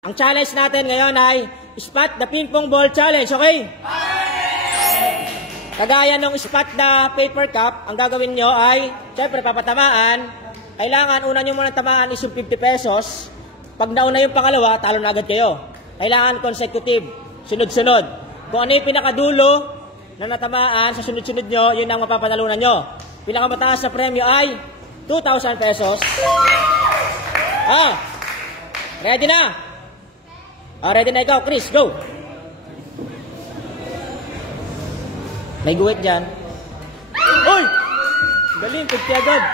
Ang challenge natin ngayon ay spot the ping pong ball challenge, okay? Kagaya ng spot the paper cup, ang gagawin nyo ay, syempre papatamaan, kailangan una nyo muna tamaan is yung 50 pesos. Pag nauna yung pangalawa, talo na agad kayo. Kailangan consecutive, sunod-sunod. Kung ano yung pinakadulo na natamaan sa sunod-sunod nyo, yun ang mapapanalunan nyo. Pinakamataas na premyo ay 2,000 pesos. Ready na? Ready na ikaw, Chris, go! May guwit dyan. Uy! Galing, 50 agad.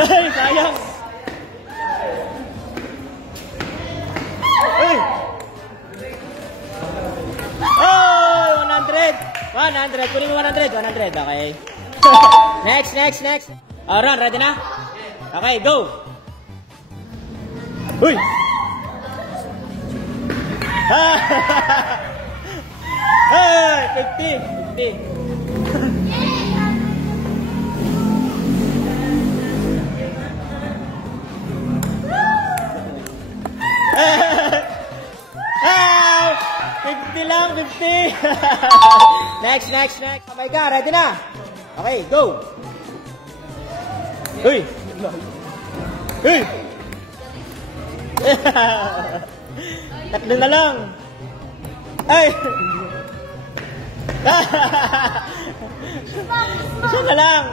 Ay, sayang! Uy! Oh, 100! 100! Kunin mo 100! 100, okay. Next! Ron, ready na? Okay, go! Uy! Hey! 50! Hey! 50 lang, 50! Next! Oh my God, ready na? Okay, go! Uy! Uy! Tatlo na lang! Ay! Isa na lang!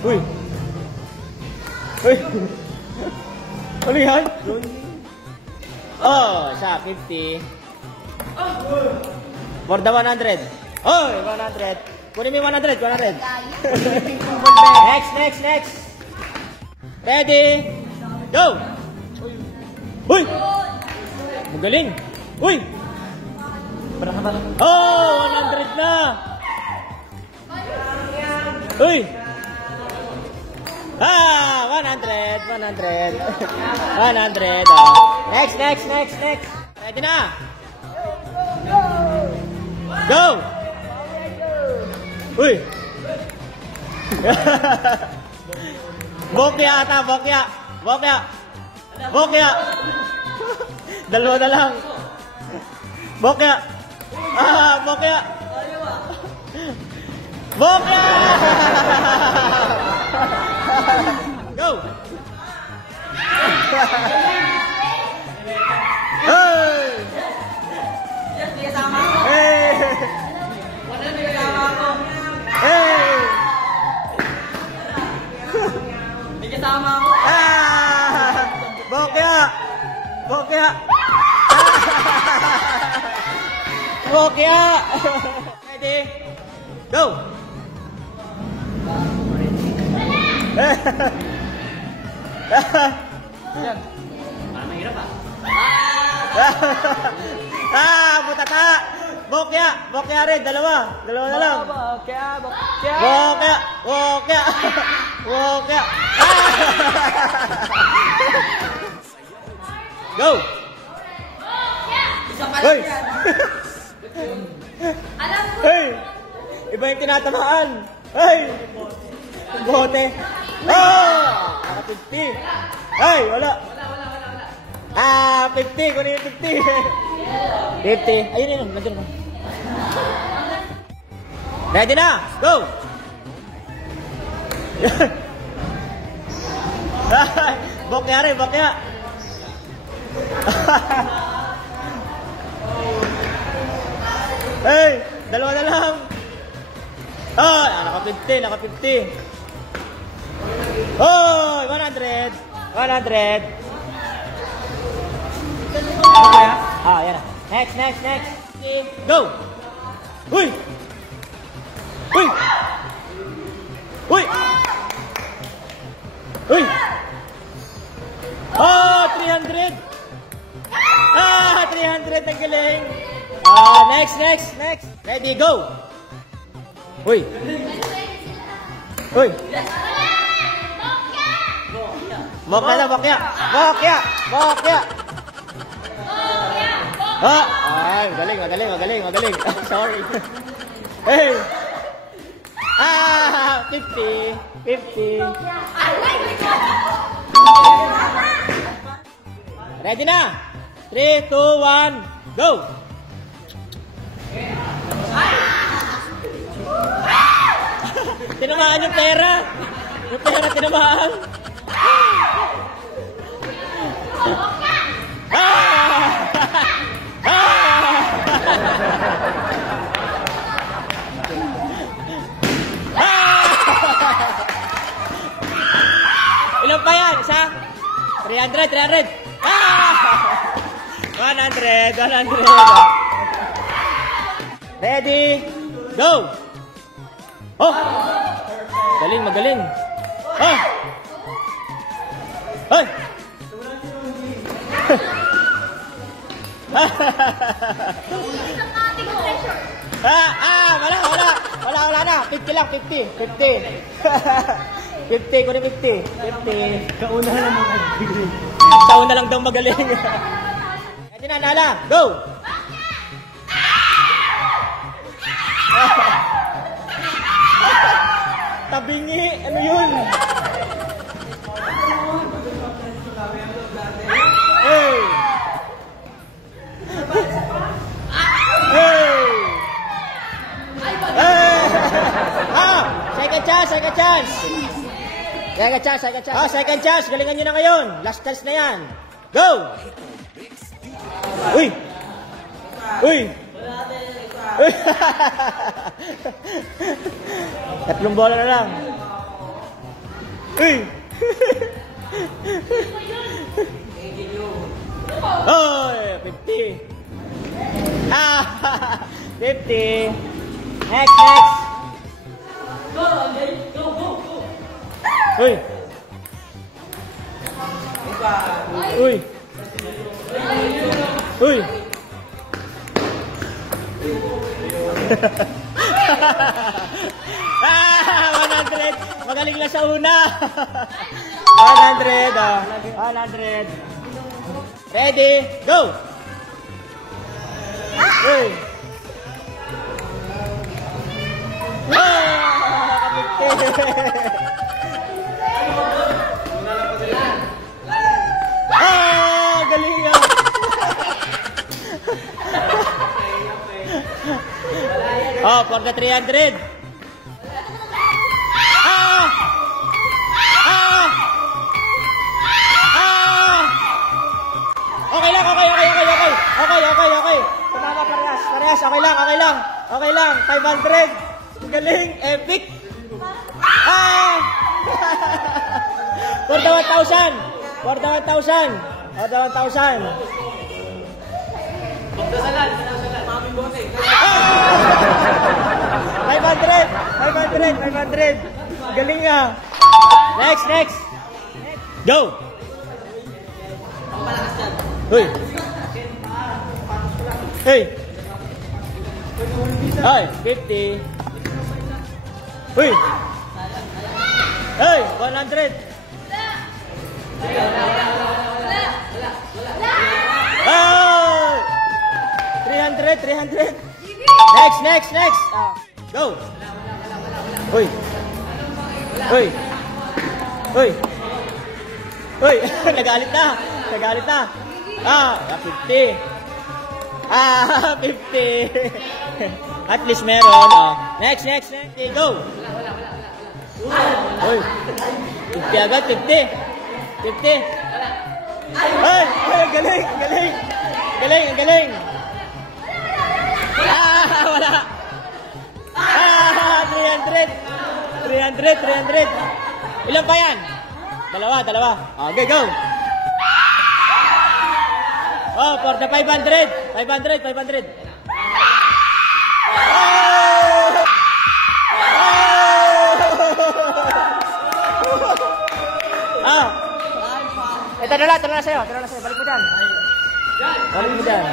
Uy! Uy! Ano yan? Oh, siya, 50. For the 100. Oh, 100. Kunin mo 100. Next. Ready? Go! Uy! Magaling! Uy! Oh, 100 na! Uy! 100. 100. Next. Ready na? Go! Uy! Bokya! Dalawa na lang. Bokya! Go! Bokya! Ready? Go! Butata! Bokya rin, dalawa na lang. Bokya! Go! Hoy! Hey! Iba yung tinatamaan. Hey! Bote. Oh! Naka 50. Hey! Wala. 50. Kunin yung 50. 50. Ayun. Nandiyan ko. Ready na? Go! Bokya. Hey! Dalawa na lang. Naka 50. Oh! 100. Yan na. Next. Go! Uy! Oh! 300. 300. Ang galing. Next. Ready, go! Uy! Bokya! Ah! Ay, magaling. Sorry. Hey! 50. Ready na? 3, 2, 1, go! Tinamaan yung pera. Yung pera tinamaan. Ilan pa yan? Isa? 300. 100. Ready? Go! Oh! Magaling. Oh! Hoy! Wala na. 50 lang, 50. 50, kunin 50. Kauna lang magaling. Kauna lang daw magaling. Ready na, Nala. Go! Tabingi. Ano yun? Hey! Second chance. Second chance. Galingan nyo na ngayon. Last chance na yan. Go! Uy! Tatlong bola na lang. Uy! Oy! 50. 50. Next. Uy! Uy! 100! Magaling na sa una! 100! 100! Ready? Go! Uy! Galing nga! Oh, for the 300. Okay lang. Tumama parehas. Okay lang. 500. Galing, epic. For the 1,000. For the 1,000. Pagdasalan. Maming bote. 500. Galing nga. Next. Go. Hoy. Ay, 50. Hoy. 100. Oh! 300. Next. Go. Hoy. Nagalit na. 50. 50. At least meron. Next. Go. Hoy. 50 agad, 50. Ay, galing. Wala. 300. Ilan pa yan? Dalawa. Okay, go. Oh, for the 500. 500. Ito na sa'yo. Balik mo dyan.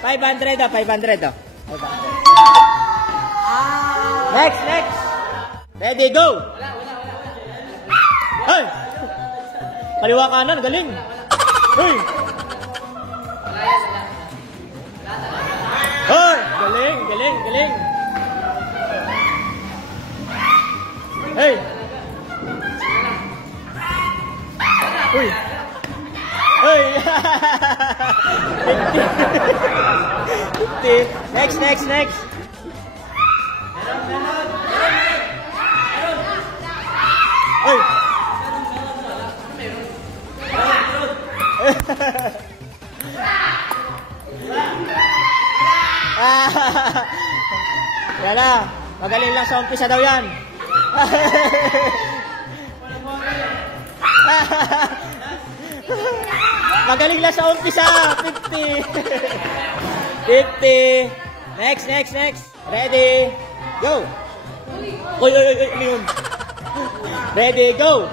500. Next. Ready, go. Hey! Kaliwa kanan, galing. Hey! 50. Next. Oy! Yan na. Magaling lang sa umpisa daw yan. Magaling lang sa umpisa. 50. 50. Next. Ready. Go. Oy. Ano yun? Ready, go.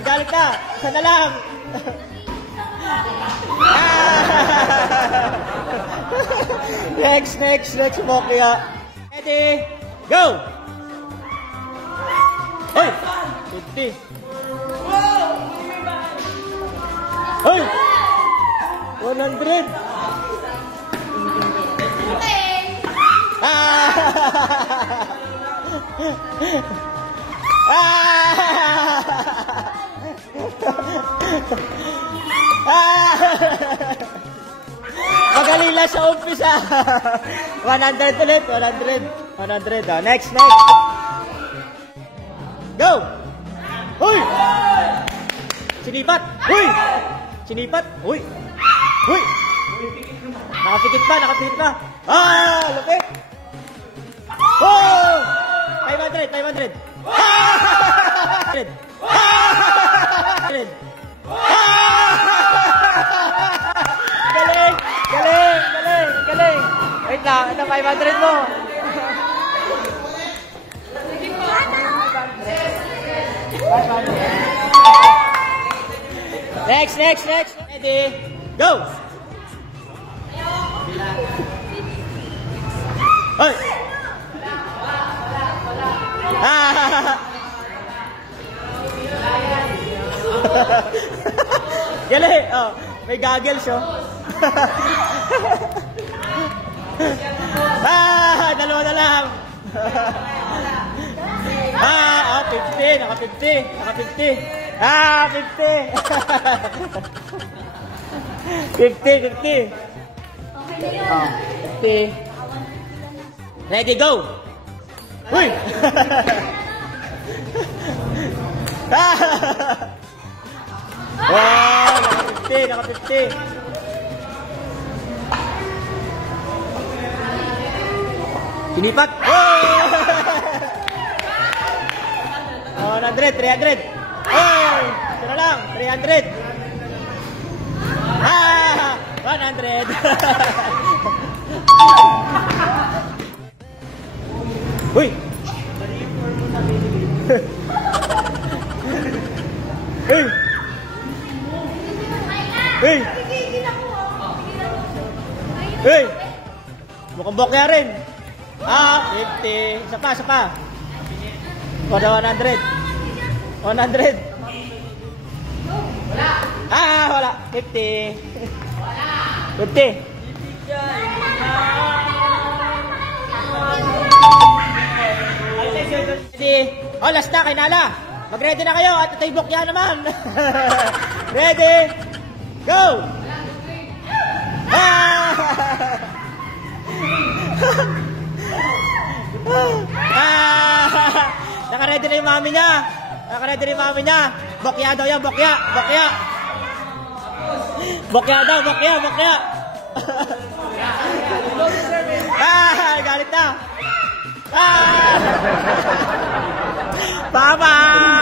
Nagalit na. Sana lang. Next, Bokya. Ready, go! Hoy! 50. Hoy! 100. Magaling lang sa umpisa. 100 ulit. 100. Next. Go! Huy! Sinipat! Huy! Huy! Nakapikit pa. Lupit! Oh! 500. Galing! Wait lang, ito 500 mo. Next. Ready, go! Hoy! Galing! Oh, may goggles, oh. Dalawa na lang. 50. Naka 50. 50. 50. Ready, go! Uy! Wow! Naka 50. Sinipat! Oh! 100, 300. Hey! Ito na lang, 300. 100. Uy! Hey! Mukhang bokya rin. 50. Isa pa. Pada 100. 100. Wala. 50. 50. Last na, Kainala. Mag-ready na kayo at ito'y bokya naman. Ready? Go! Naka-ready na yung mami niya. Bokya daw yan, bokya. Bokya daw. Galit na. Bye-bye!